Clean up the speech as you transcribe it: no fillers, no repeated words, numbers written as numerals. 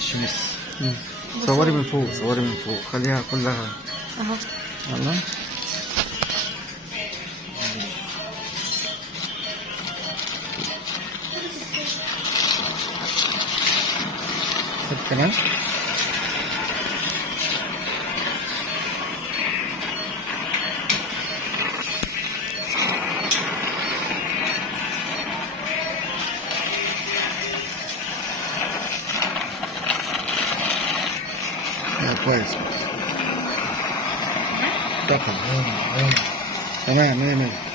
الشمس. صوري من فوق، صوري من فوق، خليها كلها اهو. يلا. خد كمان. كويس. تمام. تمام.